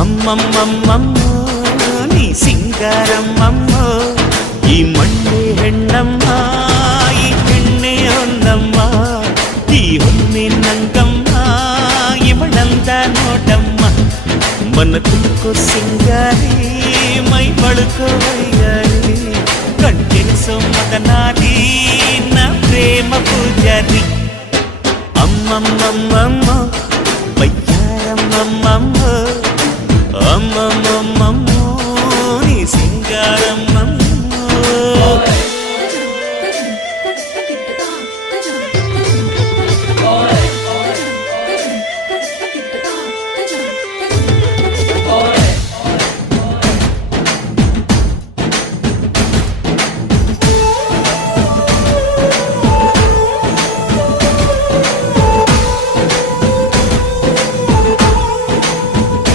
అమ్మమ్మమ్మమ్మో నీ సింగారమ్మమ్మో ఈ మಣ್ಣే ಹೆಣ್ಣಮ್ಮ ಈ ಹೆಣ್ಣೆ ಹೊನ್ನಮ್ಮ ಈ ಹೊನ್ನೆ ನಂಗಮ್ಮ ಇವಳಂದ ನೋಡಮ್ಮ ಮನ ತುಕ್ಕೋ ಸಿಂಗಾರಿ ಮೈ ಬಳುಕೋ ವೈಯಾರಿ ಕಣ್ತೆರೆಸೋ ಮದನಾರಿ ನ ಪ್ರೇಮ ಪೂಜಾರಿ ಅಮ್ಮಮ್ಮಮ್ಮಮ್ಮ ವೈಯಾರಮ್ಮಮ್ಮಮ್ಮ ಅಮ್ಮಮ್ಮ